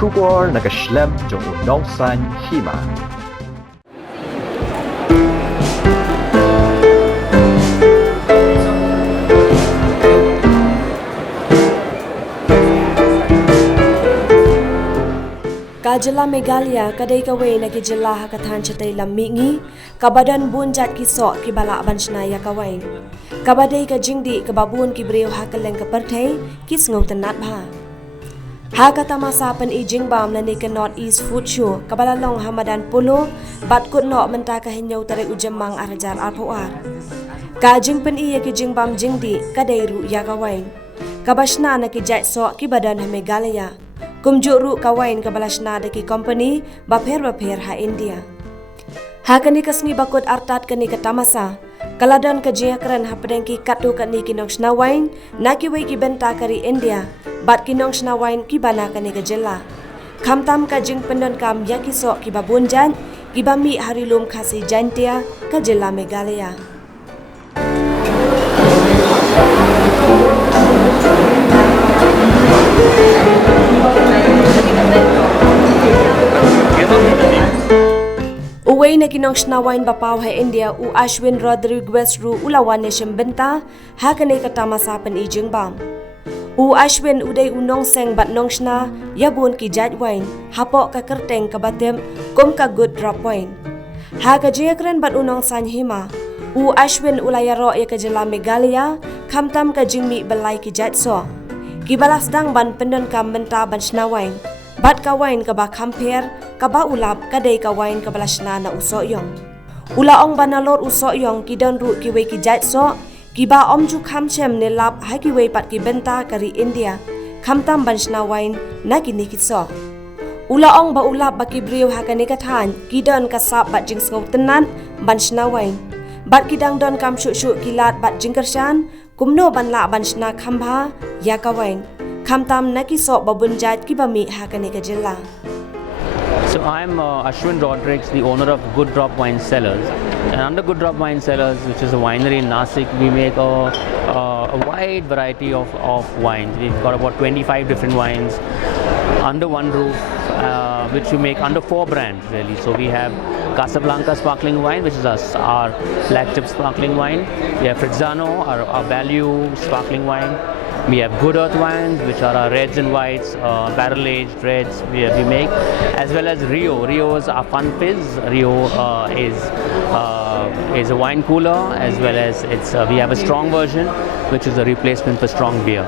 Kubor nagaslem jong Nongshna Hima. Jylla Meghalaya kadai kawai nagi Jylla hakatan chatai lammingi kabadan bun jat ki sok ki bala banchna ya kawain kabadai ka jingdi ka babun ki breu hakaleng ka perthai ki sngow tanat bha hakata masa pen I jingbam na ka North East Food Show kabala long hamadan polo bat kut no menta ka henyau tare ujamang arajar alpawar ka jing pen I ki jingbam jingdi kadai ru ya kawain kabashna na ki jat sok ki badan Meghalaya kumjuru kawain kabalashna daki company bapher ha India. Hakani kasni bakut artat kani katamasa. Kaladan ka jiakran hapadeng ki katu kani ki Nongshna wine naki wai ki benta kari India bat ki Nongshna wine ki bana kani ka Jylla. Khamtam ka jing pendon kam yaki sok ki babunjan ki bami harilum khasi jantia ka Jylla Meghalaya. Uway na Nongshna wine bapaw ha India u Ashwin Rodriguez ru ulawan nation benta hakane katama sapan I jingbam. U Ashwin uday unong seng bat Nongshna yabun ki jat wine hapo ka kerteng ka batem kum ka good drop wine. Ha ka jiakran bat unong san Hima. U Ashwin ulayaro ya ka Jylla Meghalaya khamtam ka jingmi balai ki jat so. Ki balas dang ban pendon kam benta banchna wine. Bat ka wine ka ba compare ka ba ulap kadai ka wine ka balashna na Sohïong. Ulaong banalor Sohïong ki don ru ki wei ki jat so ki ba omju khamchem ne lap ha ki wei pat ki benta kari India khamtam banchna wine na ki nikit so. Ulaong ba ulap ba ki breu ha ka nikathan ki don ka sap bat jing sngow tenan banchna wine. Bat ki dang don kam shu ki lat bat jingkershan kumno ban la banchna khambha ya ka wine. Khamtam naki sok babunjat ki bami hakane ka Jylla. So I'm Ashwin Rodriguez, the owner of Good Drop Wine Cellars, and under Good Drop Wine Cellars, which is a winery in Nasik, we make a wide variety of wines. We've got about 25 different wines under one roof, which we make under 4 brands really. So we have Casablanca sparkling wine, which is our flagship sparkling wine. We have Frizzano, our value sparkling wine. We have Good Earth wines, which are our reds and whites, barrel-aged reds we make, as well as Rio. Rio is our fun fizz. Rio is a wine cooler, as well as we have a strong version, which is a replacement for strong beer.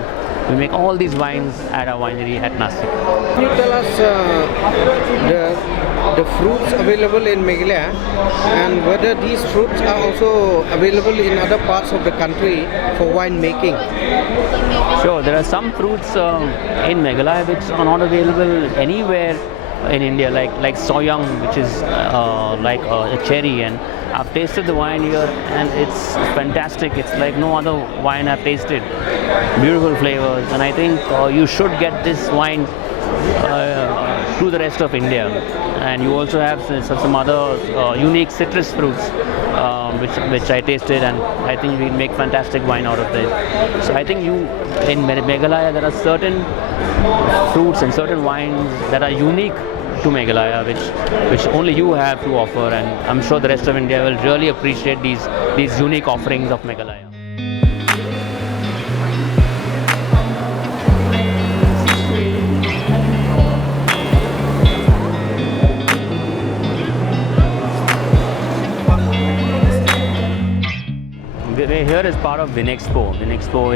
We make all these wines at our winery at Nasik. Can you tell us the fruits available in Meghalaya and whether these fruits are also available in other parts of the country for wine making? Sure, there are some fruits in Meghalaya which are not available anywhere in India, like Sohïong, which is like a cherry, and I've tasted the wine here and it's fantastic. It's like no other wine I've tasted. Beautiful flavors, and I think you should get this wine to the rest of India. And you also have some other unique citrus fruits which I tasted, and I think we make fantastic wine out of this. So I think in Meghalaya there are certain fruits and certain wines that are unique to Meghalaya, which only you have to offer, and I'm sure the rest of India will really appreciate these unique offerings of Meghalaya. We're here as part of Vinexpo. Vinexpo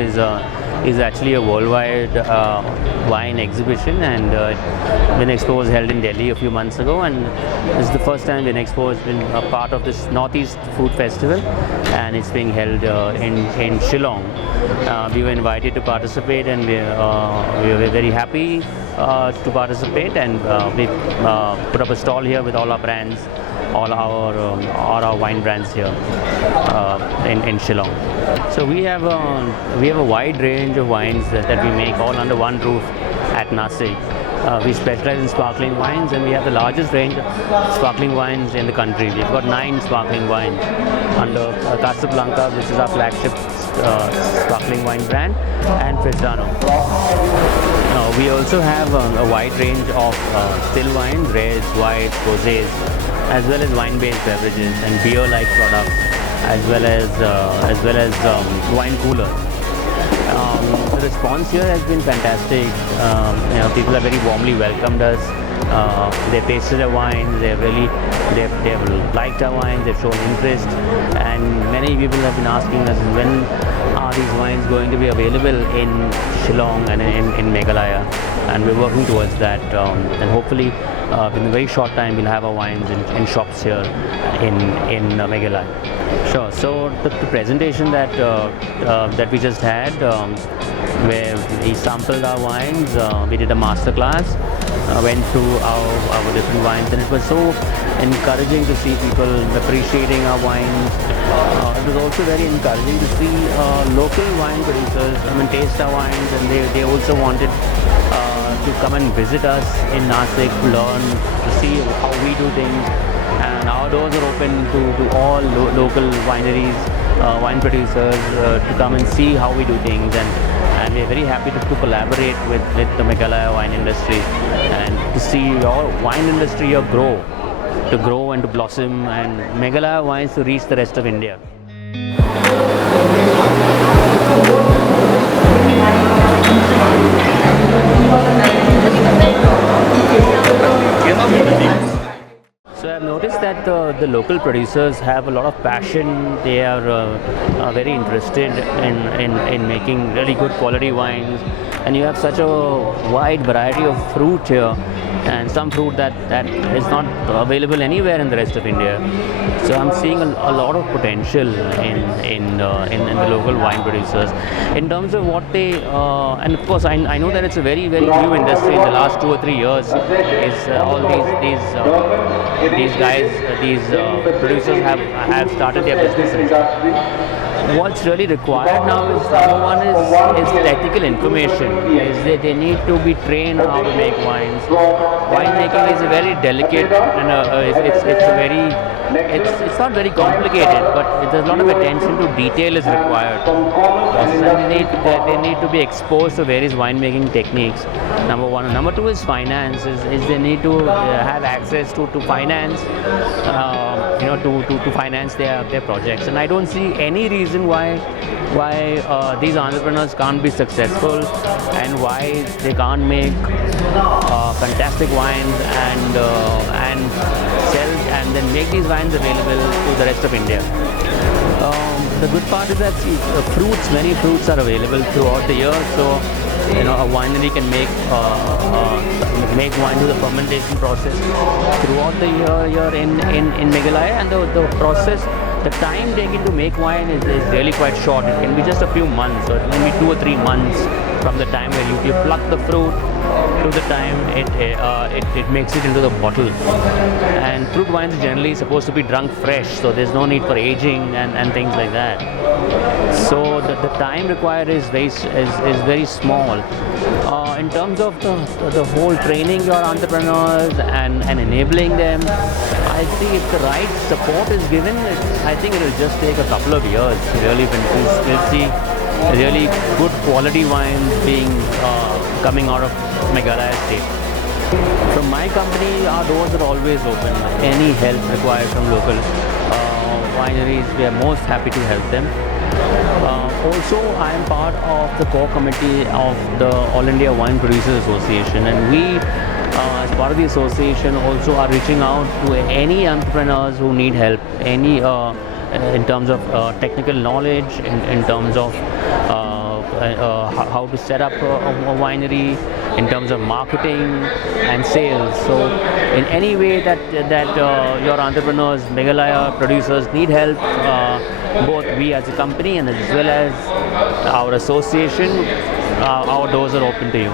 is actually a worldwide wine exhibition, and Vinexpo was held in Delhi a few months ago, and this is the first time Vinexpo has been a part of this Northeast Food Festival, and it's being held in Shillong. We were invited to participate, and we were very happy to participate, and we put up a stall here with all our brands, all our wine brands here in Shillong. So we have a wide range of wines that we make all under one roof at Nasik. We specialize in sparkling wines, and we have the largest range of sparkling wines in the country. We've got 9 sparkling wines under Casablanca, which is our flagship sparkling wine brand, and Frizzano. We also have a wide range of still wines, reds, whites, rosés, as well as wine-based beverages and beer-like products, as well as wine coolers. The response here has been fantastic. People have very warmly welcomed us. They tasted our wines. They've liked our wines. They've shown interest, and many people have been asking us when are these wines going to be available in Shillong and in Meghalaya, and we're working towards that. And hopefully, in a very short time, we'll have our wines in shops here in Meghalaya. Sure. So the presentation that we just had, where we sampled our wines, we did a master class, went through our different wines, and it was so encouraging to see people appreciating our wines. It was also very encouraging to see local wine producers taste our wines, and they also wanted to come and visit us in Nasik, learn, to see how we do things. And our doors are open to all local wineries, wine producers, to come and see how we do things, and we're very happy to collaborate with the Meghalaya wine industry, and to see our wine industry here grow and to blossom, and Meghalaya wines to reach the rest of India. So I've noticed that the local producers have a lot of passion. They are very interested in making really good quality wines, and you have such a wide variety of fruit here, and some fruit that is not available anywhere in the rest of India. So I'm seeing a lot of potential in the local wine producers in terms of what they and of course I know that it's a very new industry. In the last 2 or 3 years, is all these guys, these producers have started their businesses. What's really required now is, number one is technical information. Is they need to be trained on how to make wines. Winemaking is a very delicate and it's not very complicated, but there's a lot of attention to detail is required. And they need to be exposed to various winemaking techniques. Number one. Number two is finance. Is they need to have access to finance. To finance their projects, and I don't see any reason why these entrepreneurs can't be successful, and why they can't make fantastic wines and sell and then make these wines available to the rest of India. The good part is that many fruits are available throughout the year, so a winery can make wine through the fermentation process throughout the year here in Meghalaya, and the process, the time taken to make wine is really quite short. It can be just a few months, or it can be 2 or 3 months from the time where you pluck the fruit to the time it makes it into the bottle. And fruit wines are generally supposed to be drunk fresh, so there's no need for aging and things like that. So the time required is very small. In terms of the whole training your entrepreneurs and enabling them, I think if the right support is given, I think it will just take a couple of years. Really, we'll see really good quality wines coming out of Meghalaya state. From my company, our doors are always open. Any help required from local wineries, we are most happy to help them. Also, I am part of the core committee of the All India Wine Producers Association, and we, as part of the association, also are reaching out to any entrepreneurs who need help, in terms of technical knowledge, in terms of how to set up a winery, in terms of marketing and sales. So in any way that your entrepreneurs, Meghalaya producers need help, both we as a company and as well as our association, our doors are open to you.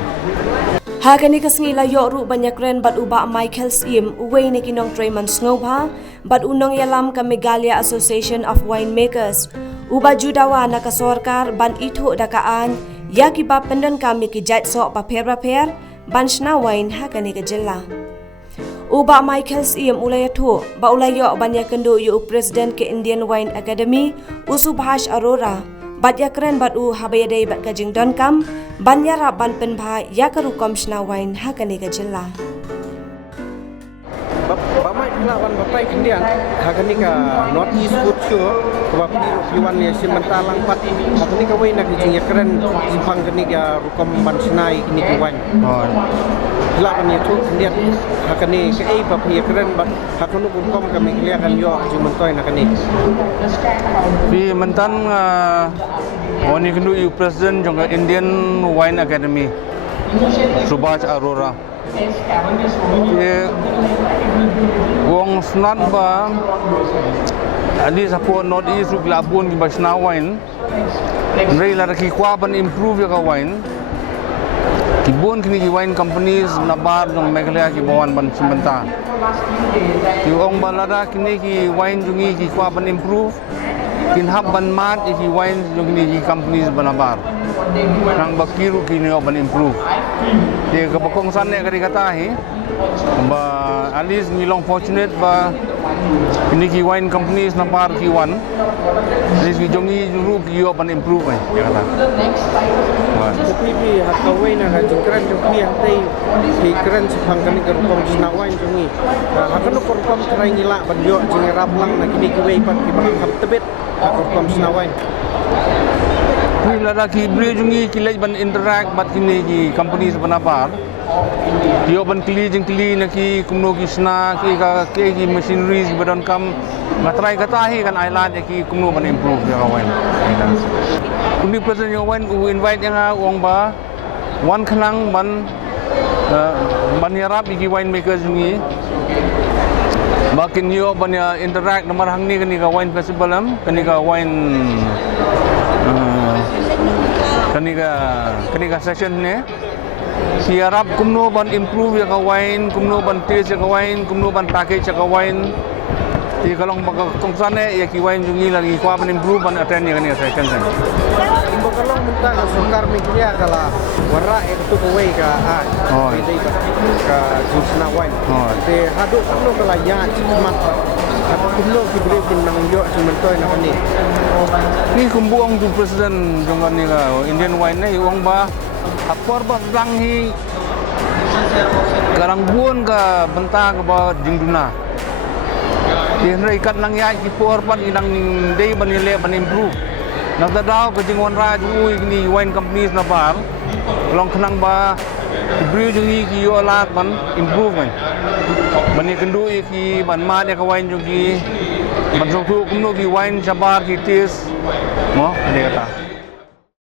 Hagani kasngila yoru banyak ren bat uba Michael Sim uway ni kinong Trayman Snowha bat unong yalam ka Meghalaya Association of Winemakers uba judawa na kasorkar ban itho dakaan yaki ba pendan kami ki jait so pa per ban shna wine hagani ka Jylla uba Michael Sim ulay tho ba ulayo banyak kendo yu president ke Indian Wine Academy Usubhash Arora bat ya keren bat u habayade bat kajing don kam ban ya rap ban pen bha ya karu komshna wine hakane ka Jylla. Bamai lawan bapai Indian hakani ka North East Food Show sebab piwan ya sementara lang pat hakani ka wai nak jing keren simpang kani ka rukom ban senai kini ka wan. Lawan ya tu Indian hakani ka ei bap ya keren bat hakanu rukom kami kelia kan yo jing mentoi nakani. Di mentan wani kendu you president jong Indian Wine Academy Subhash Arora. Ye wong snat ba adi sapo North East Labun ki basna wine nrei la ki kwa ban improve ya ka wine ki bon kini ki wine companies Nabar jong Meghalaya ki bawan ban simenta ki ong balada kini ki wine jungi ki kwa ban improve kin hab ban mat ki wine jong kini ki companies banabar nang bakiru kini ban improve dia kebakong sana kari kata ba alis ngilong fortunate ba ini ki wine companies Nabar ki wan alis ki jongi juru ki yo ban improve ya kata Tapi hakawai na jing keren jong pi hantai ki keren simpang kani ka rukom sna wine jongi hakanu rukom trai ngila ban yo jing raplang na kini ki wei pat ki balang hab tebet rukom sna wine. Ni lada ki bri jungi ki lej ban interact bat kini ki companies Nabar yo ban kli jing kli na ki kumno ki sna ki ka ki machineries badon kam matrai kata kan island ki kumno ban improve ya kawan. Uni president yang wan u invite yang wong ba wan khnang ban yarap ki wine makers jungi bakin yo ban ya interact nomor hang ni kani ka wine festival kani ka wine kani ka session ne si Arab kumno ban improve ya ka wine kumno ban taste ya ka wine kumno ban package ya ka wine ti kalong baka kongsane ya ki wine jungi lagi kwa ban improve ban attend ya kani session kan Kalau minta sokar mikirnya kala warra itu kawai ka beda ka jusna wine. Te hadu kuno kala ya cimat. Hadu kuno kibri kinang yo cimentoi na kani. Ni kumbuang tu president jongan ni ka Indian wine ni wong ba akor ba lang hi garang buon ka benta ka ba jingduna. Di rai kat lang ya ki por pan inang dei ban ile ban improve. Nagdadaw ka jingwan raju ni wine companies Nabar long khnang ba brew jungi ki yo alat ban improvement bani kendu ki ban ma de ka wine jungi ban so ku kumno ki wine chabar ki taste mo de kata